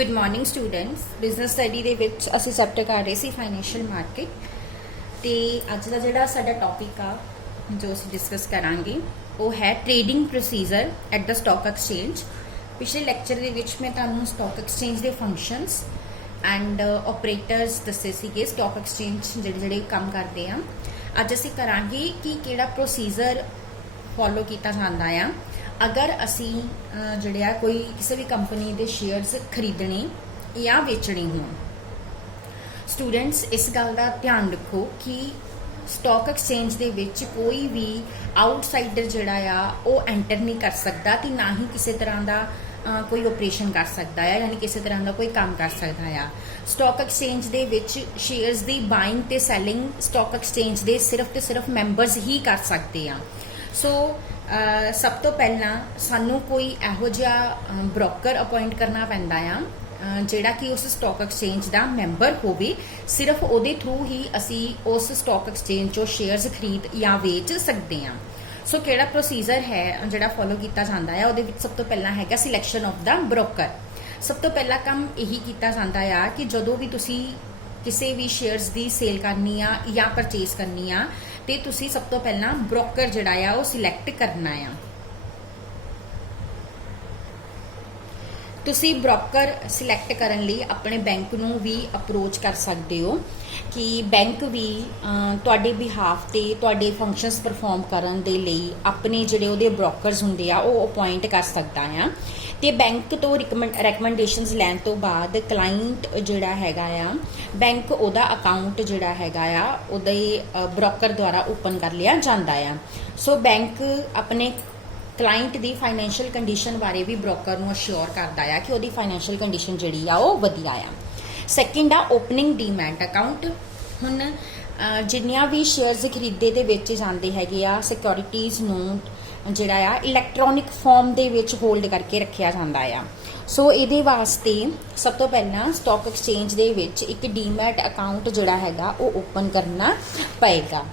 Good morning students. Business study ਦੇ ਵਿੱਚ ਅਸੀਂ ਸੈਪਟ ਕਰ ਰਹੇ ਸੀ ਫਾਈਨੈਂਸ਼ੀਅਲ ਮਾਰਕੀਟ ਤੇ ਅੱਜ ਦਾ ਜਿਹੜਾ ਸਾਡਾ ਟੌਪਿਕ ਆ ਜੋ ਅਸੀਂ ਡਿਸਕਸ ਕਰਾਂਗੇ ਉਹ ਹੈ trading procedure at the stock exchange. ਪਿਛਲੇ ਲੈਕਚਰ ਦੇ ਵਿੱਚ ਮੈਂ ਤੁਹਾਨੂੰ ਸਟਾਕ ਐਕਸਚੇਂਜ ਦੇ ਫੰਕਸ਼ਨਸ ਐਂਡ ਆਪਰੇਟਰਸ ਦੱਸੇ ਸੀਗੇ ਸਟਾਕ ਐਕਸਚੇਂਜ ਜਿਹੜੇ ਕੰਮ ਕਰਦੇ ਆ। ਅੱਜ ਅਸੀਂ ਕਰਾਂਗੇ ਕਿ ਕਿਹੜਾ ਪ੍ਰੋਸੀਜਰ ਫੋਲੋ ਕੀਤਾ ਜਾਂਦਾ ਆ अगर असी ਜਿਹੜੇ ਆ कोई किसी भी कंपनी के शेयर्स खरीदने या बेचने हो। स्टूडेंट्स इस गल का ध्यान रखो कि स्टॉक एक्सचेंज दे विच कोई भी आउटसाइडर जिहड़ा आ वो एंटर नहीं कर सकता ते ना ही किसी तरह का कोई ऑपरेशन कर सकता है, यानी किसी तरह का कोई काम कर सकता है। स्टॉक एक्सचेंज दे विच शेयर्स की बाइंग ते सैलिंग स्टॉक एक्सचेंज दे सिर्फ ते सिर्फ मैंबरस ही कर सकते हैं। सो सब तो पहला सानू कोई इहो जिहा ब्रोकर अपॉइंट करना पैंदा आ जिहड़ा कि उस स्टॉक एक्सचेंज का मैंबर होवे। सिर्फ उहदे थ्रू ही असी उस स्टॉक एक्सचेंज चों शेयर्स खरीद या बेच सकते हैं। सो किहड़ा प्रोसीजर है जिहड़ा फॉलो किया जाता है, उहदे विच सब तो पहला हैगा सिलैक्शन ऑफ द ब्रोकर। सब तो पहला काम यही किया जाता है कि जदों भी तुसी किसी भी शेयर्स की सेल करनी आ या परचेज करनी आ ते तुसी सब तो पहला ब्रोकर जिहड़ा आ वो सिलैक्ट करना आ। तुसी ब्रोकर सिलैक्ट करन लई अपने बैंक नूं भी अप्रोच कर सकते हो कि बैंक भी तुहाडे बिहाफ ते तुहाडे फंक्शनस परफॉर्म करन दे लई अपने जिहड़े उहदे ब्रोकर्स हुंदे आ वो अपॉइंट कर सकदा आ। ते बैंक तो रिकमेंडेशनस लैन तो बाद क्लाइंट जिहड़ा हैगा आ बैंक उहदा अकाउंट जिहड़ा हैगा आ उहदे ब्रोकर द्वारा ओपन कर लिया जांदा आ। सो बैंक अपने क्लाइंट की फाइनैशियल कंडीशन बारे भी ब्रोकर नूं अश्योर करदा आ कि उहदी फाइनैशियल कंडीशन जिहड़ी आ वो वधिया आ। सैकेंड आ ओपनिंग डीमैट अकाउंट। हुण जिन्नियां भी शेयर्स खरीदे ते बेचे जांदे हैगे आ सिक्योरिटीज़ नूं जिहड़ा आ इलैक्ट्रॉनिक फॉर्म दे विच होल्ड करके रखिया जांदा आ। सो इहदे वास्ते सब तो पहला स्टॉक एक्सचेंज दे विच एक डीमैट अकाउंट जिहड़ा हैगा वो ओपन करना पएगा।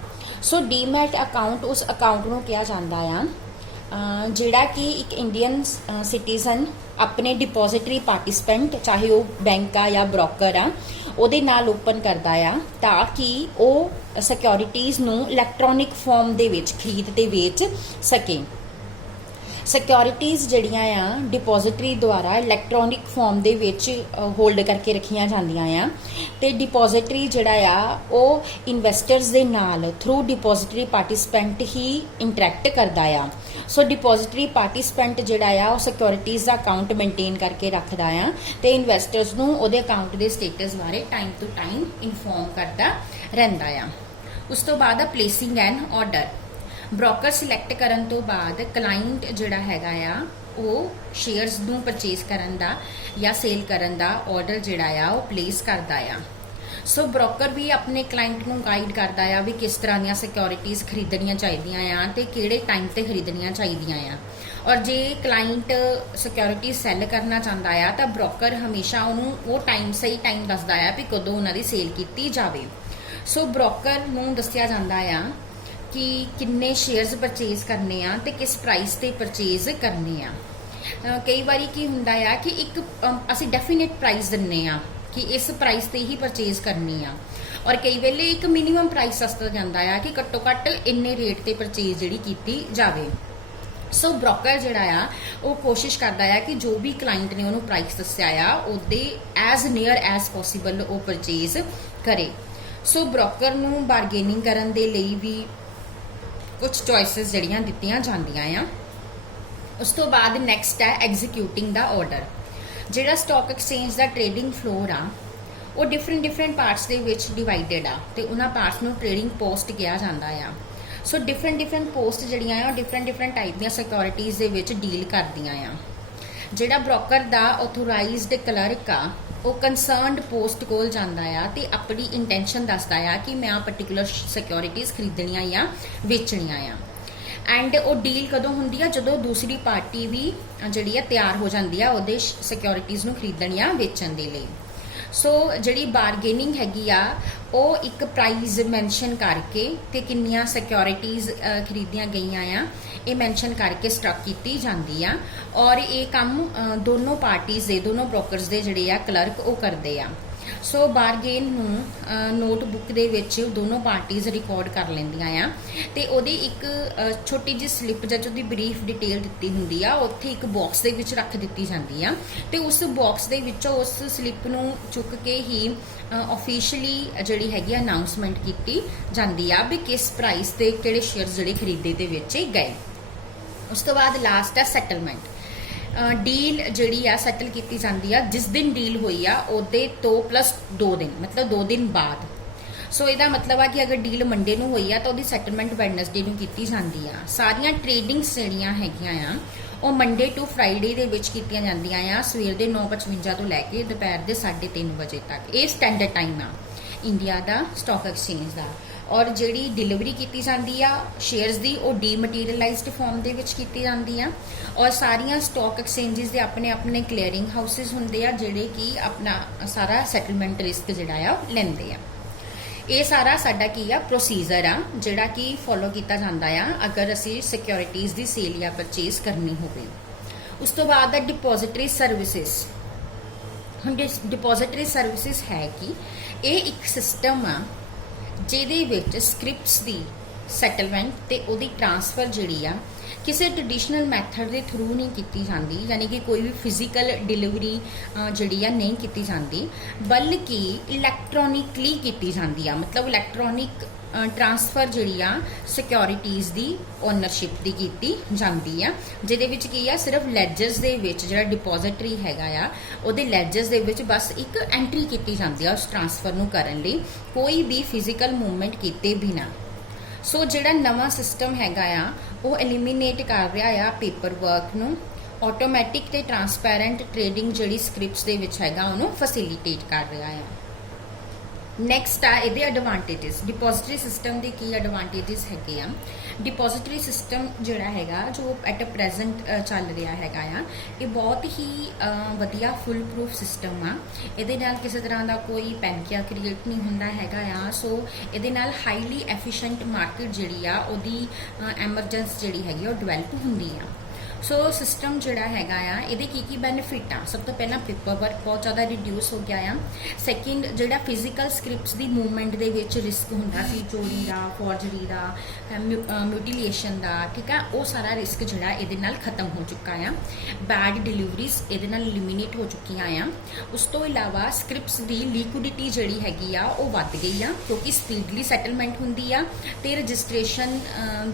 सो डीमैट अकाउंट उस अकाउंट नूं कहा जांदा आ जिहड़ा कि एक इंडियन सिटीजन अपने डिपॉजिटरी पार्टिसिपेंट चाहे वो बैंक आ या ब्रोकर आ ਉਹਦੇ ਨਾਲ ओपन करदा आ ताकि वो सिक्योरिटीज़ नूं इलैक्ट्रॉनिक फॉर्म दे विच खरीद ते बेच सके। सिक्योरिटीज़ जिहड़ियां आ डिपॉजिटरी द्वारा इलैक्ट्रॉनिक फॉर्म दे विच होल्ड करके रखियां जांदियां आ ते डिपॉजिटरी जिहड़ा आ वो इन्वेस्टर्स दे नाल थ्रू डिपॉजिटरी पार्टिसिपेंट ही इंटरैक्ट करदा आ। सो डिपॉजिटरी पार्टिसिपेंट जिहड़ा आ वो सिक्योरिटीज़ दा अकाउंट मेनटेन करके रखदा आ ते इन्वेस्टर्स नूं उहदे अकाउंट दे स्टेटस बारे टाइम टू टाइम इनफॉर्म करदा रहिंदा आ। उस तो बाद placing an order. Broker select करन तो बाद क्लाइंट जिहड़ा हैगा आ वो शेयर्स नूं परचेज करन दा या सेल करन दा ऑर्डर जिहड़ा आ वो प्लेस करदा आ। सो ब्रोकर भी अपने क्लाइंट नूं गाइड करदा आ भी किस तरह दी सिक्योरिटीज़ खरीदनियां चाहिदियां आ ते किहड़े टाइम ते खरीदनियां चाहिदियां आ। और जे क्लाइंट सिक्योरिटी सैल करना चाहता है तो ब्रोकर हमेशा उन्होंने वो टाइम सही टाइम दसदा है भी कदों उन्होंने सेल की जाए। सो ब्रोकर नूं दस्सिया जांदा है कि किन्ने शेयर्स परचेज करने आ ते किस प्राइस ते परचेज करने आ। कई बारी की हुंदा आ कि एक असी डेफिनेट प्राइस दिन्ने आ कि इस प्राइस ते ही परचेज करनी आ और कई वेले एक मिनीमम प्राइस दस्सिया जांदा आ कि घट्टो घट्ट इन्ने रेट ते परचेज जिहड़ी कीती जावे। सो ब्रोकर जिहड़ा आ वो कोशिश करदा है कि जो भी क्लाइंट ने उन्होंने प्राइस दस्सिया आ उहदे एज नियर एज पॉसीबल वो परचेज करे। सो ब्रोकर नूं बारगेनिंग करन दे लई भी कुछ चॉइसिस जिहड़ियां दित्तियां जांदियां आ। उस तो बाद नैक्सट है एग्जीक्यूटिंग द ऑर्डर। जिहड़ा स्टॉक एक्सचेंज का ट्रेडिंग फ्लोर आ वो डिफरेंट पार्ट्स दे विच डिवाइडेड आ ते उन्हां पार्ट्स नूं ट्रेडिंग पोस्ट कहा जांदा आ। सो डिफरेंट पोस्ट जिहड़ियां आ डिफरेंट टाइप दी सिक्योरिटीज़ दे विच डील करदियां आ। जिहड़ा ब्रोकर दा ऑथोराइज्ड क्लर्क आ वो कंसर्नड पोस्ट कोल जांदा आ ते अपनी इंटेंशन दसदा आ कि मैं आ पर्टिकुलर सिक्योरिटीज़ खरीदनियां या बेचनियां आ। एंड वो डील कदों हुंदी आ जदों दूसरी पार्टी भी जिहड़ी आ तैयार हो जांदी आ उहदे सिक्योरिटीज़ नूं खरीदण या बेचण दे लई। ਸੋ ਜਿਹੜੀ ਬਾਰਗੇਨਿੰਗ ਹੈਗੀ ਆ ਉਹ ਇੱਕ ਪ੍ਰਾਈਸ ਮੈਂਸ਼ਨ ਕਰਕੇ ਤੇ ਕਿੰਨੀਆਂ ਸਿਕਿਉਰਿਟੀਜ਼ ਖਰੀਦੀਆਂ ਗਈਆਂ ਆ ਇਹ ਮੈਂਸ਼ਨ ਕਰਕੇ ਸਟਰਕ ਕੀਤੀ ਜਾਂਦੀ ਆ ਔਰ ਇਹ ਕੰਮ ਦੋਨੋਂ ਪਾਰਟੀਜ਼ ਦੇ ਦੋਨੋਂ ਬ੍ਰੋਕਰਸ ਦੇ ਜਿਹੜੇ ਆ ਕਲਰਕ ਉਹ ਕਰਦੇ ਆ। ਸੋ ਬਾਰਗੇਨ ਨੂੰ ਨੋਟਬੁੱਕ ਦੇ ਵਿੱਚ ਦੋਨੋਂ ਪਾਰਟੀਜ਼ ਰਿਕਾਰਡ ਕਰ ਲੈਂਦੀਆਂ ਆ ਤੇ ਉਹਦੀ ਇੱਕ ਛੋਟੀ ਜਿਹੀ ਸਲਿੱਪ ਜਾਂ ਉਹਦੀ ਬਰੀਫ ਡਿਟੇਲ ਦਿੱਤੀ ਹੁੰਦੀ ਆ ਉੱਥੇ ਇੱਕ ਬਾਕਸ ਦੇ ਵਿੱਚ ਰੱਖ ਦਿੱਤੀ ਜਾਂਦੀ ਆ ਤੇ ਉਸ ਬਾਕਸ ਦੇ ਵਿੱਚੋਂ ਉਸ ਸਲਿੱਪ ਨੂੰ ਚੁੱਕ ਕੇ ਹੀ ਆਫੀਸ਼ੀਅਲੀ ਜਿਹੜੀ ਹੈਗੀ ਅਨਾਉਂਸਮੈਂਟ ਕੀਤੀ ਜਾਂਦੀ ਆ ਵੀ ਕਿਸ ਪ੍ਰਾਈਸ ਤੇ ਕਿਹੜੇ ਸ਼ੇਅਰਸ ਜਿਹੜੇ ਖਰੀਦੇ ਦੇ ਵਿੱਚ ਗਏ। ਉਸ ਤੋਂ ਬਾਅਦ ਲਾਸਟ ਆ ਸੈਟਲਮੈਂਟ। ਡੀਲ ਜਿਹੜੀ ਆ ਸੈਟਲ ਕੀਤੀ ਜਾਂਦੀ ਆ ਜਿਸ ਦਿਨ ਡੀਲ ਹੋਈ ਆ ਉਹਦੇ ਤੋਂ ਪਲੱਸ 2 ਦਿਨ ਮਤਲਬ 2 ਦਿਨ ਬਾਅਦ। ਸੋ ਇਹਦਾ ਮਤਲਬ ਆ ਕਿ ਅਗਰ ਡੀਲ ਮੰਡੇ ਨੂੰ ਹੋਈ ਆ ਤਾਂ ਉਹਦੀ ਸੈਟਲਮੈਂਟ ਵੈਡਨਸਡੇ ਨੂੰ ਕੀਤੀ ਜਾਂਦੀ ਆ। ਸਾਰੀਆਂ ਟ੍ਰੇਡਿੰਗਸ ਜਿਹੜੀਆਂ ਹੈਗੀਆਂ ਆ ਉਹ ਮੰਡੇ ਟੂ ਫਰਾਈਡੇ ਦੇ ਵਿੱਚ ਕੀਤੀਆਂ ਜਾਂਦੀਆਂ ਆ ਸਵੇਰ ਦੇ 9:55 ਤੋਂ ਲੈ ਕੇ ਦੁਪਹਿਰ ਦੇ 3:30 ਵਜੇ ਤੱਕ। ਇਹ ਸਟੈਂਡਰਡ ਟਾਈਮ ਆ ਇੰਡੀਆ ਦਾ ਸਟਾਕ ਐਕਸਚੇਂਜ ਦਾ। ਔਰ ਜਿਹੜੀ ਡਿਲੀਵਰੀ ਕੀਤੀ ਜਾਂਦੀ ਆ ਸ਼ੇਅਰਸ ਦੀ ਉਹ ਡੀਮਟੀਰੀਅਲਾਈਜ਼ਡ ਫਾਰਮ ਦੇ ਵਿੱਚ ਕੀਤੀ ਜਾਂਦੀ ਆ ਔਰ ਸਾਰੀਆਂ ਸਟਾਕ ਐਕਸਚੇਂਜਸ ਦੇ ਆਪਣੇ ਆਪਣੇ ਕਲੀਅਰਿੰਗ ਹਾਊਸਿਸ ਹੁੰਦੇ ਆ ਜਿਹੜੇ ਕਿ ਆਪਣਾ ਸਾਰਾ ਸੈਟਲਮੈਂਟ ਰਿਸਕ ਜਿਹੜਾ ਆ ਉਹ ਲੈਂਦੇ ਆ। ਇਹ ਸਾਰਾ ਸਾਡਾ ਕੀ ਆ ਪ੍ਰੋਸੀਜਰ ਆ ਜਿਹੜਾ ਕਿ ਫੋਲੋ ਕੀਤਾ ਜਾਂਦਾ ਆ ਅਗਰ ਅਸੀਂ ਸਿਕਿਉਰਿਟੀਜ਼ ਦੀ ਸੇਲ ਜਾਂ ਪਰਚੇਸ ਕਰਨੀ ਹੋਵੇ। ਉਸ ਤੋਂ ਬਾਅਦ ਆ ਡਿਪੋਜ਼ਿਟਰੀ ਸਰਵਿਸਿਜ਼। ਹੁਣ ਡਿਪੋਜ਼ਿਟਰੀ ਸਰਵਿਸਿਜ਼ ਹੈ ਕਿ ਇਹ ਇੱਕ ਸਿਸਟਮ ਆ ਜਿਹਦੇ ਵਿੱਚ ਸਕ੍ਰਿਪਟਸ ਦੀ ਸੈਟਲਮੈਂਟ ਤੇ ਉਹਦੀ ਟ੍ਰਾਂਸਫਰ ਜਿਹੜੀ ਆ ਕਿਸੇ ਟ੍ਰੈਡੀਸ਼ਨਲ ਮੈਥਡ ਦੇ ਥਰੂ ਨਹੀਂ ਕੀਤੀ ਜਾਂਦੀ ਯਾਨੀ ਕਿ ਕੋਈ ਵੀ ਫਿਜ਼ੀਕਲ ਡਿਲੀਵਰੀ ਜਿਹੜੀ ਆ ਨਹੀਂ ਕੀਤੀ ਜਾਂਦੀ ਬਲਕਿ ਇਲੈਕਟ੍ਰੋਨਿਕਲੀ ਕੀਤੀ ਜਾਂਦੀ ਆ। ਮਤਲਬ ਇਲੈਕਟ੍ਰੋਨਿਕ ਟ੍ਰਾਂਸਫਰ ਜਿਹੜੀ ਆ ਸਿਕਿਉਰਿਟੀਜ਼ ਦੀ ਓਨਰਸ਼ਿਪ ਦੀ ਕੀਤੀ ਜਾਂਦੀ ਆ ਜਿਹਦੇ ਵਿੱਚ ਕੀ ਆ ਸਿਰਫ ਲੈਜਰਸ ਦੇ ਵਿੱਚ ਜਿਹੜਾ ਡਿਪੋਜ਼ਿਟਰੀ ਹੈਗਾ ਆ ਉਹਦੇ ਲੈਜਰਸ ਦੇ ਵਿੱਚ ਬਸ ਇੱਕ ਐਂਟਰੀ ਕੀਤੀ ਜਾਂਦੀ ਆ ਉਸ ਟ੍ਰਾਂਸਫਰ ਨੂੰ ਕਰਨ ਲਈ ਕੋਈ ਵੀ ਫਿਜ਼ੀਕਲ ਮੂਵਮੈਂਟ ਕੀਤੇ ਬਿਨਾ। ਸੋ ਜਿਹੜਾ ਨਵਾਂ ਸਿਸਟਮ ਹੈਗਾ ਆ ਉਹ ਐਲੀਮੀਨੇਟ ਕਰ ਰਿਹਾ ਆ ਪੇਪਰ ਵਰਕ ਨੂੰ। ਆਟੋਮੈਟਿਕ ਤੇ ਟ੍ਰਾਂਸਪੈਰੈਂਟ ਟ੍ਰੇਡਿੰਗ ਜਿਹੜੀ ਸਕ੍ਰਿਪਟਸ ਦੇ ਵਿੱਚ ਹੈਗਾ ਉਹਨੂੰ ਫੈਸਿਲਿਟੇਟ ਕਰ ਰਿਹਾ ਆ। ਨੈਕਸਟ ਆ ਇਹਦੇ ਐਡਵਾਂਟੇਜਸ। ਡਿਪੋਜ਼ਿਟਰੀ ਸਿਸਟਮ ਦੇ ਕੀ ਐਡਵਾਂਟੇਜਸ ਹੈਗੇ ਆ। ਡਿਪੋਜ਼ਿਟਰੀ ਸਿਸਟਮ ਜਿਹੜਾ ਹੈਗਾ ਜੋ ਐਟ ਪ੍ਰੈਜ਼ੈਂਟ ਚੱਲ ਰਿਹਾ ਹੈਗਾ ਆ ਇਹ ਬਹੁਤ ਹੀ ਵਧੀਆ ਫੁੱਲ ਪ੍ਰੂਫ ਸਿਸਟਮ ਆ। ਇਹਦੇ ਨਾਲ ਕਿਸੇ ਤਰ੍ਹਾਂ ਦਾ ਕੋਈ ਪੈਨਿਕ ਕ੍ਰੀਏਟ ਨਹੀਂ ਹੁੰਦਾ ਹੈਗਾ ਆ। ਸੋ ਇਹਦੇ ਨਾਲ ਹਾਈਲੀ ਐਫੀਸ਼ੀਐਂਟ ਮਾਰਕੀਟ ਜਿਹੜੀ ਆ ਉਹਦੀ ਐਮਰਜੈਂਸ ਜਿਹੜੀ ਹੈਗੀ ਉਹ ਡਿਵੈਲਪ ਹੁੰਦੀ ਆ। ਸੋ ਸਿਸਟਮ ਜਿਹੜਾ ਹੈਗਾ ਆ ਇਹਦੇ ਕੀ ਬੈਨੀਫਿਟ ਆ। ਸਭ ਤੋਂ ਪਹਿਲਾਂ ਪੇਪਰ ਵਰਕ ਬਹੁਤ ਜ਼ਿਆਦਾ ਰਿਡਿਊਸ ਹੋ ਗਿਆ ਆ। ਸੈਕਿੰਡ ਜਿਹੜਾ ਫਿਜ਼ੀਕਲ ਸਕ੍ਰਿਪਟਸ ਦੀ ਮੂਵਮੈਂਟ ਦੇ ਵਿੱਚ ਰਿਸਕ ਹੁੰਦਾ ਸੀ ਚੋਰੀ ਦਾ ਫੋਰਜਰੀ ਦਾ ਮਿਊਟੀਲੇਸ਼ਨ ਦਾ ਠੀਕ ਆ ਉਹ ਸਾਰਾ ਰਿਸਕ ਜਿਹੜਾ ਇਹਦੇ ਨਾਲ ਖਤਮ ਹੋ ਚੁੱਕਾ ਆ। ਬੈਡ ਡਿਲੀਵਰੀਜ਼ ਇਹਦੇ ਨਾਲ ਐਲੀਮੀਨੇਟ ਹੋ ਚੁੱਕੀਆਂ ਆ। ਉਸ ਤੋਂ ਇਲਾਵਾ ਸਕ੍ਰਿਪਟਸ ਦੀ ਲਿਕੁਇਡਿਟੀ ਜਿਹੜੀ ਹੈਗੀ ਆ ਉਹ ਵੱਧ ਗਈ ਆ ਕਿਉਂਕਿ ਸਪੀਡਲੀ ਸੈਟਲਮੈਂਟ ਹੁੰਦੀ ਆ ਤੇ ਰਜਿਸਟ੍ਰੇਸ਼ਨ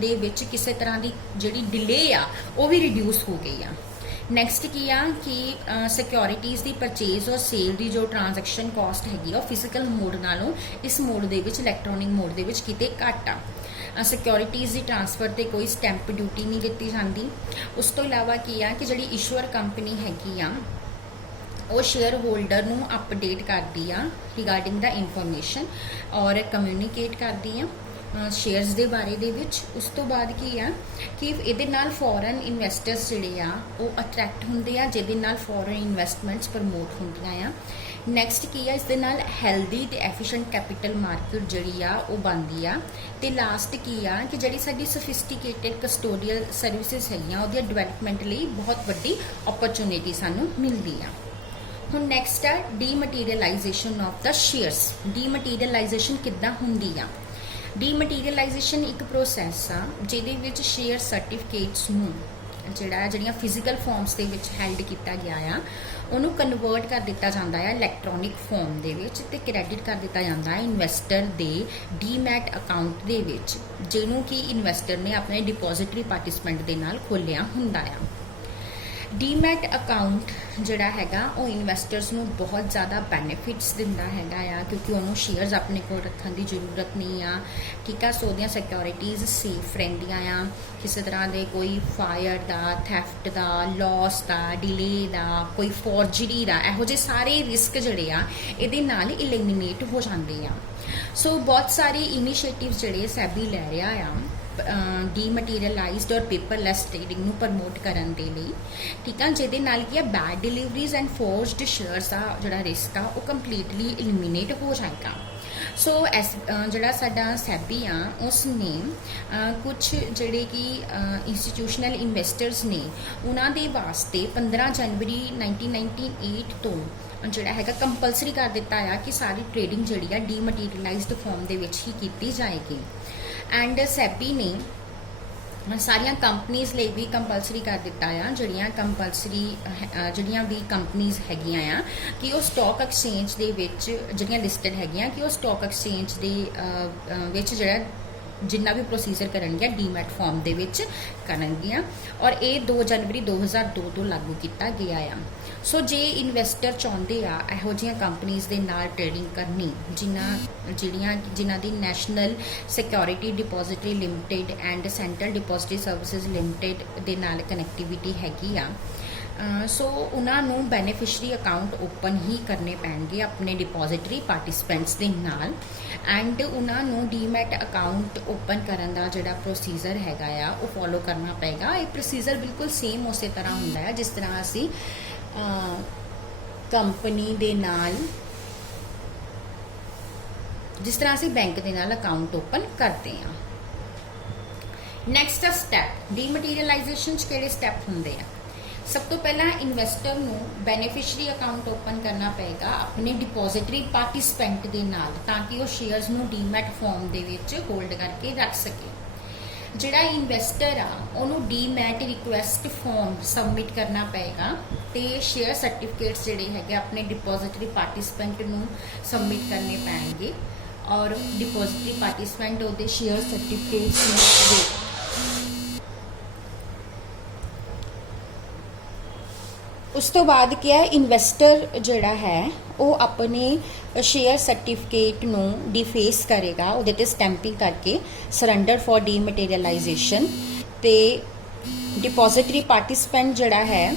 ਦੇ ਵਿੱਚ ਕਿਸੇ ਤਰ੍ਹਾਂ ਦੀ ਜਿਹੜੀ ਡਿਲੇ ਆ ਉਹ ਵੀ ਰਿਡਿਊਸ ਹੋ ਗਈ ਆ। ਨੈਕਸਟ ਕੀ ਆ ਕਿ ਸਿਕਿਉਰਿਟੀਜ਼ ਦੀ ਪਰਚੇਜ਼ ਔਰ ਸੇਲ ਦੀ ਜੋ ਟ੍ਰਾਂਜੈਕਸ਼ਨ ਕਾਸਟ ਹੈਗੀ ਆ ਉਹ ਫਿਜ਼ੀਕਲ ਮੋਡ ਨਾਲੋਂ ਇਸ ਮੋਡ ਦੇ ਵਿੱਚ ਇਲੈਕਟ੍ਰੋਨਿਕ ਮੋਡ ਦੇ ਵਿੱਚ ਕਿਤੇ ਘੱਟ ਆ। ਸਿਕਿਉਰਿਟੀਜ਼ ਦੀ ਟ੍ਰਾਂਸਫਰ ਤੇ ਕੋਈ ਸਟੈਂਪ ਡਿਊਟੀ ਨਹੀਂ ਦਿੱਤੀ ਜਾਂਦੀ। ਉਸ ਤੋਂ ਇਲਾਵਾ ਕੀ ਆ ਕਿ ਜਿਹੜੀ ਇਸ਼ੂਅਰ ਕੰਪਨੀ ਹੈਗੀ ਆ ਉਹ ਸ਼ੇਅਰ ਹੋਲਡਰ ਨੂੰ ਅਪਡੇਟ ਕਰਦੀ ਆ ਰਿਗਾਰਡਿੰਗ ਦਾ ਇਨਫੋਰਮੇਸ਼ਨ ਔਰ ਕਮਿਊਨੀਕੇਟ ਕਰਦੀ ਆ ਸ਼ੇਅਰਸ ਦੇ ਬਾਰੇ ਦੇ ਵਿੱਚ। ਉਸ ਤੋਂ ਬਾਅਦ ਕੀ ਆ ਕਿ ਇਹਦੇ ਨਾਲ ਫੋਰਨ ਇਨਵੈਸਟਰਸ ਜਿਹੜੇ ਆ ਉਹ ਅਟਰੈਕਟ ਹੁੰਦੇ ਆ ਜਿਹਦੇ ਨਾਲ ਫੋਰਨ ਇਨਵੈਸਟਮੈਂਟਸ ਪ੍ਰਮੋਟ ਹੁੰਦੀਆਂ ਆ। ਨੈਕਸਟ ਕੀ ਆ ਇਸ ਦੇ ਨਾਲ ਹੈਲਦੀ ਤੇ ਐਫੀਸ਼ੀਐਂਟ ਕੈਪੀਟਲ ਮਾਰਕੀਟ ਜਿਹੜੀ ਆ ਉਹ ਬਣਦੀ ਆ। ਤੇ ਲਾਸਟ ਕੀ ਆ ਕਿ ਜਿਹੜੀ ਸਾਡੀ ਸੋਫਿਸਟੀਕੇਟਡ ਕਸਟੋਡੀਅਲ ਸਰਵਿਸਿਜ਼ ਹੈਗੀਆਂ ਉਹਦੀਆਂ ਡਿਵੈਲਪਮੈਂਟ ਲਈ ਬਹੁਤ ਵੱਡੀ ਓਪਰਚੁਨਿਟੀ ਸਾਨੂੰ ਮਿਲਦੀ ਆ। ਹੁਣ ਨੈਕਸਟ ਆ ਡੀਮਟੀਰੀਅਲਾਈਜੇਸ਼ਨ ਆਫ ਦਾ ਸ਼ੇਅਰਸ। ਡੀਮਟੀਰੀਅਲਾਈਜੇਸ਼ਨ ਕਿੱਦਾਂ ਹੁੰਦੀ ਆ। ਡੀਮਟੀਰੀਅਲਾਈਜੇਸ਼ਨ ਇੱਕ ਪ੍ਰੋਸੈਸ ਆ ਜਿਹਦੇ ਵਿੱਚ ਸ਼ੇਅਰ ਸਰਟੀਫਿਕੇਟਸ ਨੂੰ ਜਿਹੜੀਆਂ ਫਿਜ਼ੀਕਲ ਫਾਰਮਸ ਦੇ ਵਿੱਚ ਹੈਲਡ ਕੀਤਾ ਗਿਆ ਆ ਉਹਨੂੰ ਕਨਵਰਟ ਕਰ ਦਿੱਤਾ ਜਾਂਦਾ ਹੈ ਇਲੈਕਟ੍ਰੋਨਿਕ ਫਾਰਮ ਦੇ ਵਿੱਚ ਤੇ ਕ੍ਰੈਡਿਟ ਕਰ ਦਿੱਤਾ ਜਾਂਦਾ ਹੈ ਇਨਵੈਸਟਰ ਦੇ ਡੀਮੈਟ ਅਕਾਊਂਟ ਦੇ ਵਿੱਚ ਜਿਹਨੂੰ ਕਿ ਇਨਵੈਸਟਰ ਨੇ ਆਪਣੇ ਡਿਪੋਜ਼ਿਟਰੀ ਪਾਰਟਿਸਿਪੈਂਟ ਦੇ ਨਾਲ ਖੋਲ੍ਹਿਆ ਹੁੰਦਾ ਆ। ਡੀਮੈਟ ਅਕਾਊਂਟ ਜਿਹੜਾ ਹੈਗਾ ਉਹ ਇਨਵੈਸਟਰਸ ਨੂੰ ਬਹੁਤ ਜ਼ਿਆਦਾ ਬੈਨੀਫਿਟਸ ਦਿੰਦਾ ਹੈਗਾ ਆ ਕਿਉਂਕਿ ਉਹਨੂੰ ਸ਼ੇਅਰਸ ਆਪਣੇ ਕੋਲ ਰੱਖਣ ਦੀ ਜ਼ਰੂਰਤ ਨਹੀਂ ਆ ਠੀਕ ਆ। ਸੋ ਉਹਦੀਆਂ ਸਿਕਿਉਰਿਟੀਜ਼ ਸੇਫ ਰਹਿੰਦੀਆਂ ਆ ਕਿਸੇ ਤਰ੍ਹਾਂ ਦੇ ਕੋਈ ਫਾਇਰ ਦਾ ਥੈਫਟ ਦਾ ਲਾਸ ਦਾ ਡਿਲੇ ਦਾ ਕੋਈ ਫੋਰਜਰੀ ਦਾ ਇਹੋ ਜਿਹੇ ਸਾਰੇ ਰਿਸਕ ਜਿਹੜੇ ਆ ਇਹਦੇ ਨਾਲ ਇਲੀਮੀਨੇਟ ਹੋ ਜਾਂਦੇ ਆ। ਸੋ ਬਹੁਤ ਸਾਰੇ ਇਨੀਸ਼ੀਏਟਿਵਸ ਜਿਹੜੇ ਸੈਬੀ ਲੈ ਰਿਹਾ ਆ ਡੀਮਟੀਰੀਅਲਾਈਜ਼ਡ ਔਰ ਪੇਪਰਲੈਸ ਟ੍ਰੇਡਿੰਗ ਨੂੰ ਪ੍ਰਮੋਟ ਕਰਨ ਦੇ ਲਈ, ਠੀਕ ਆ, ਜਿਹਦੇ ਨਾਲ ਕੀ ਆ bad deliveries and forced shares ਦਾ ਜਿਹੜਾ ਰਿਸਕ ਆ ਉਹ ਕੰਪਲੀਟਲੀ ਇਲੀਮੀਨੇਟ ਹੋ ਜਾਏਗਾ। ਸੋ ਜਿਹੜਾ ਸਾਡਾ ਸੈਬੀ ਆ ਉਸ ਨੇ ਕੁਝ ਜਿਹੜੇ ਕਿ ਇੰਸਟੀਟਿਊਸ਼ਨਲ ਇਨਵੈਸਟਰਸ ਨੇ ਉਹਨਾਂ ਦੇ ਵਾਸਤੇ 15 ਜਨਵਰੀ 1998 ਤੋਂ ਜਿਹੜਾ ਹੈਗਾ ਕੰਪਲਸਰੀ ਕਰ ਦਿੱਤਾ ਆ ਕਿ ਸਾਰੀ ਟ੍ਰੇਡਿੰਗ ਜਿਹੜੀ ਆ ਡੀਮਟੀਰੀਅਲਾਈਜ਼ਡ ਫਾਰਮ ਦੇ ਵਿੱਚ ਹੀ ਕੀਤੀ ਜਾਏਗੀ। ਐਂਡ ਸੈਬੀ ਨੇ ਸਾਰੀਆਂ ਕੰਪਨੀਜ਼ ਲਈ ਵੀ ਕੰਪਲਸਰੀ ਕਰ ਦਿੱਤਾ ਆ, ਜਿਹੜੀਆਂ ਵੀ ਕੰਪਨੀਜ਼ ਹੈਗੀਆਂ ਆ ਕਿ ਉਹ ਸਟਾਕ ਐਕਸਚੇਂਜ ਦੇ ਵਿੱਚ ਜਿਹੜੀਆਂ ਲਿਸਟਡ ਹੈਗੀਆਂ ਕਿ ਉਹ ਸਟਾਕ ਐਕਸਚੇਂਜ ਦੇ ਵਿੱਚ ਜਿਹੜਾ ਜਿੰਨਾ ਵੀ ਪ੍ਰੋਸੀਜਰ ਕਰਨਗੀਆਂ ਡੀਮੈਟ ਫਾਰਮ ਦੇ ਵਿੱਚ ਕਰਨਗੀਆਂ, ਔਰ ਇਹ 2 ਜਨਵਰੀ 2002 ਤੋਂ ਲਾਗੂ ਕੀਤਾ ਗਿਆ ਆ। ਸੋ ਜੇ ਇਨਵੈਸਟਰ ਚਾਹੁੰਦੇ ਆ ਇਹੋ ਜਿਹੀਆਂ ਕੰਪਨੀਜ਼ ਦੇ ਨਾਲ ਟ੍ਰੇਡਿੰਗ ਕਰਨੀ ਜਿਨ੍ਹਾਂ ਦੀ national security depository limited and central depository services limited ਦੇ ਨਾਲ ਕਨੈਕਟੀਵਿਟੀ ਹੈਗੀ ਆ, ਸੋ ਉਹਨਾਂ ਨੂੰ ਬੈਨੀਫਿਸ਼ਰੀ ਅਕਾਊਂਟ ਓਪਨ ਹੀ ਕਰਨੇ ਪੈਣਗੇ ਆਪਣੇ ਡਿਪੋਜ਼ਿਟਰੀ ਪਾਰਟਿਸਪੈਂਟਸ ਦੇ ਨਾਲ। ਐਂਡ ਉਹਨਾਂ ਨੂੰ ਡੀਮੈਟ ਅਕਾਊਂਟ ਓਪਨ ਕਰਨ ਦਾ ਜਿਹੜਾ ਪ੍ਰੋਸੀਜਰ ਹੈਗਾ ਆ ਉਹ ਫੋਲੋ ਕਰਨਾ ਪਏਗਾ। ਇਹ ਪ੍ਰੋਸੀਜਰ ਬਿਲਕੁਲ ਸੇਮ ਉਸੇ ਤਰ੍ਹਾਂ ਹੁੰਦਾ ਹੈ ਜਿਸ ਤਰ੍ਹਾਂ ਅਸੀਂ ਕੰਪਨੀ ਦੇ ਨਾਲ ਬੈਂਕ ਦੇ ਨਾਲ ਅਕਾਊਂਟ ਓਪਨ ਕਰਦੇ ਹਾਂ। ਨੈਕਸਟ ਸਟੈਪ, ਡੀਮਟੀਰੀਅਲਾਈਜ਼ੇਸ਼ਨ 'ਚ ਕਿਹੜੇ ਸਟੈਪ ਹੁੰਦੇ ਆ? ਸਭ ਤੋਂ ਪਹਿਲਾਂ ਇਨਵੈਸਟਰ ਨੂੰ ਬੈਨੀਫਿਸ਼ਰੀ ਅਕਾਊਂਟ ਓਪਨ ਕਰਨਾ ਪਏਗਾ ਆਪਣੇ ਡਿਪੋਜ਼ਿਟਰੀ ਪਾਰਟਿਸਪੈਂਟ ਦੇ ਨਾਲ, ਤਾਂ ਕਿ ਉਹ ਸ਼ੇਅਰਸ ਨੂੰ ਡੀਮੈਟ ਫਾਰਮ ਦੇ ਵਿੱਚ ਹੋਲਡ ਕਰਕੇ ਰੱਖ ਸਕੇ। ਜਿਹੜਾ ਇਨਵੈਸਟਰ ਆ ਉਹਨੂੰ ਡੀਮੈਟ ਰਿਕੁਐਸਟ ਫਾਰਮ ਸਬਮਿਟ ਕਰਨਾ ਪਏਗਾ ਤੇ ਸ਼ੇਅਰ ਸਰਟੀਫਿਕੇਟਸ ਜਿਹੜੇ ਹੈਗੇ ਆਪਣੇ ਡਿਪੋਜ਼ਿਟਰੀ ਪਾਰਟਿਸਪੈਂਟ ਨੂੰ ਸਬਮਿਟ ਕਰਨੇ ਪੈਣਗੇ, ਔਰ ਡਿਪੋਜ਼ਿਟਰੀ ਪਾਰਟਿਸਪੈਂਟ ਉਹਦੇ ਸ਼ੇਅਰ ਸਰਟੀਫਿਕੇਟਸ ਨੂੰ ਉਸ ਤੋਂ ਬਾਅਦ ਕੀ ਹੈ, ਇਨਵੈਸਟਰ ਜਿਹੜਾ ਹੈ ਉਹ ਆਪਣੇ ਸ਼ੇਅਰ ਸਰਟੀਫਿਕੇਟ ਨੂੰ ਡਿਫੇਸ ਕਰੇਗਾ, ਉਹਦੇ ਤੇ ਸਟੈਂਪਿੰਗ ਕਰਕੇ ਸਰੈਂਡਰ ਫॉर ਡੀਮਟੀਰੀਅਲਾਈਜ਼ੇਸ਼ਨ, ਤੇ ਡਿਪੋਜ਼ਿਟਰੀ ਪਾਰਟਿਸਪੈਂਟ ਜਿਹੜਾ ਹੈ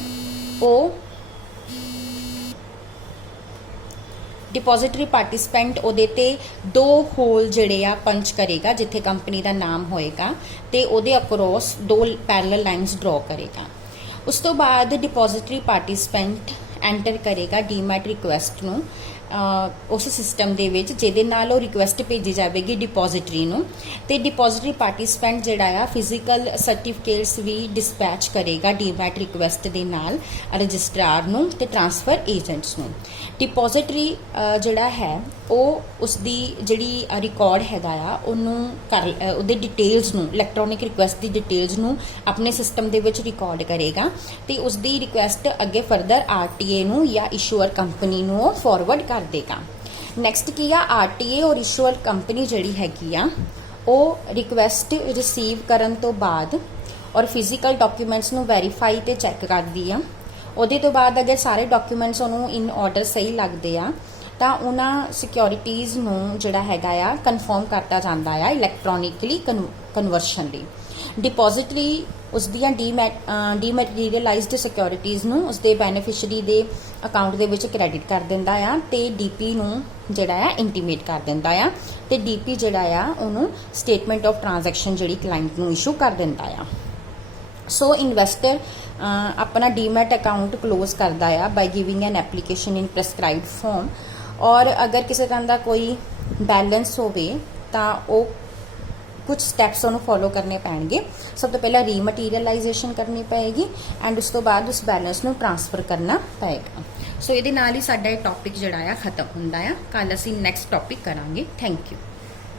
ਉਹ ਡਿਪੋਜ਼ਿਟਰੀ ਪਾਰਟਿਸਪੈਂਟ ਉਹਦੇ ਤੇ 2 ਹੋਲ ਜਿਹੜੇ ਆ ਪੰਚ ਕਰੇਗਾ ਜਿੱਥੇ ਕੰਪਨੀ ਦਾ ਨਾਮ ਹੋਏਗਾ, ਤੇ ਉਹਦੇ ਅਕਰੋਸ 2 ਪੈਰਲਲ ਲਾਈਨਸ ਡਰਾ ਕਰੇਗਾ। ਉਸ ਤੋਂ ਬਾਅਦ ਡਿਪੋਜ਼ਿਟਰੀ ਪਾਰਟਿਸਪੈਂਟ ਐਂਟਰ ਕਰੇਗਾ ਡੀਮੈਟ ਰਿਕੁਐਸਟ ਨੂੰ ਉਸ ਸਿਸਟਮ ਦੇ ਵਿੱਚ ਜਿਹਦੇ ਨਾਲ ਉਹ ਰਿਕੁਐਸਟ ਭੇਜੀ ਜਾਵੇਗੀ ਡਿਪੋਜ਼ਿਟਰੀ ਨੂੰ, ਤੇ ਡਿਪੋਜ਼ਿਟਰੀ ਪਾਰਟਿਸਪੈਂਟ ਜਿਹੜਾ ਆ ਫਿਜ਼ੀਕਲ ਸਰਟੀਫਿਕੇਟਸ ਵੀ ਡਿਸਪੈਚ ਕਰੇਗਾ ਡੀਮੈਟ ਰਿਕੁਐਸਟ ਦੇ ਨਾਲ ਰਜਿਸਟਰਾਰ ਨੂੰ ਤੇ ਟ੍ਰਾਂਸਫਰ ਏਜੰਟਸ ਨੂੰ। ਡਿਪੋਜ਼ਿਟਰੀ ਜਿਹੜਾ ਹੈ ਉਹ ਉਸਦੀ ਜਿਹੜੀ ਰਿਕਾਰਡ ਹੈਗਾ ਆ ਉਹਦੇ ਡਿਟੇਲਸ ਨੂੰ, ਇਲੈਕਟ੍ਰੋਨਿਕ ਰਿਕੁਐਸਟ ਦੀ ਡਿਟੇਲਸ ਨੂੰ ਆਪਣੇ ਸਿਸਟਮ ਦੇ ਵਿੱਚ ਰਿਕਾਰਡ ਕਰੇਗਾ, ਤੇ ਉਸਦੀ ਰਿਕੁਐਸਟ ਅੱਗੇ ਫਰਦਰ ਆਰਟੀਏ ਨੂੰ ਜਾਂ ਇਸ਼ੂਅਰ ਕੰਪਨੀ ਨੂੰ ਉਹ ਫਾਰਵਰਡ ਕਰ ਦੇਗਾ। ਨੈਕਸਟ ਕੀ ਆ, ਆਰਟੀਏ ਔਰ ਇਸ਼ੂਅਰ ਕੰਪਨੀ ਜਿਹੜੀ ਹੈਗੀ ਆ ਉਹ ਰਿਕੁਐਸਟ ਰਿਸੀਵ ਕਰਨ ਤੋਂ ਬਾਅਦ ਔਰ ਫਿਜ਼ੀਕਲ ਡਾਕੂਮੈਂਟਸ ਨੂੰ ਵੈਰੀਫਾਈ ਤੇ ਚੈੱਕ ਕਰਦੀ ਆ। ਉਹਦੇ ਤੋਂ ਬਾਅਦ ਅਗਰ ਸਾਰੇ ਡਾਕੂਮੈਂਟਸ ਉਹਨੂੰ ਇਨ ਆਰਡਰ ਸਹੀ ਲੱਗਦੇ ਆ ਤਾਂ ਉਹਨਾਂ ਸਿਕਿਉਰਿਟੀਜ਼ ਨੂੰ ਜਿਹੜਾ ਹੈਗਾ ਆ ਕਨਫਰਮ ਕਰਤਾ ਜਾਂਦਾ ਆ ਇਲੈਕਟ੍ਰੋਨਿਕਲੀ ਕਨਵਰਸ਼ਨ ਲਈ। ਡਿਪੋਜ਼ਿਟਰੀ ਉਸਦੀਆਂ ਡੀਮੈਟੀਰੀਅਲਾਈਜ਼ਡ ਸਿਕਿਉਰਿਟੀਜ਼ ਨੂੰ ਉਸਦੇ ਬੈਨੀਫਿਸ਼ਰੀ ਦੇ ਅਕਾਊਂਟ ਦੇ ਵਿੱਚ ਕ੍ਰੈਡਿਟ ਕਰ ਦਿੰਦਾ ਆ, ਤੇ ਡੀਪੀ ਨੂੰ ਜਿਹੜਾ ਆ ਇੰਟੀਮੇਟ ਕਰ ਦਿੰਦਾ ਆ, ਤੇ ਡੀਪੀ ਜਿਹੜਾ ਆ ਉਹਨੂੰ ਸਟੇਟਮੈਂਟ ਆਫ ਟ੍ਰਾਂਜੈਕਸ਼ਨ ਜਿਹੜੀ ਕਲਾਇੰਟ ਨੂੰ ਇਸ਼ੂ ਕਰ ਦਿੰਦਾ ਆ। ਸੋ ਇਨਵੈਸਟਰ ਆਪਣਾ ਡੀਮੈਟ ਅਕਾਊਂਟ ਕਲੋਜ਼ ਕਰਦਾ ਆ ਬਾਈ ਗਿਵਿੰਗ ਐਨ ਐਪਲੀਕੇਸ਼ਨ ਇਨ ਪ੍ਰੈਸਕ੍ਰਾਈਬਡ ਫਾਰਮ, ਔਰ ਅਗਰ ਕਿਸੇ ਤਰ੍ਹਾਂ ਦਾ ਕੋਈ ਬੈਲੈਂਸ ਹੋਵੇ ਤਾਂ ਉਹ ਕੁਝ ਸਟੈਪਸ ਉਹਨੂੰ ਫੋਲੋ ਕਰਨੇ ਪੈਣਗੇ। ਸਭ ਤੋਂ ਪਹਿਲਾਂ ਰੀਮਟੀਰੀਅਲਾਈਜ਼ੇਸ਼ਨ ਕਰਨੀ ਪਏਗੀ ਐਂਡ ਉਸ ਤੋਂ ਬਾਅਦ ਉਸ ਬੈਲੈਂਸ ਨੂੰ ਟ੍ਰਾਂਸਫਰ ਕਰਨਾ ਪਏਗਾ। ਸੋ ਇਹਦੇ ਨਾਲ ਹੀ ਸਾਡਾ ਇਹ ਟੌਪਿਕ ਜਿਹੜਾ ਆ ਖਤਮ ਹੁੰਦਾ ਆ। ਕੱਲ੍ਹ ਅਸੀਂ ਨੈਕਸਟ ਟੌਪਿਕ ਕਰਾਂਗੇ। Thank you.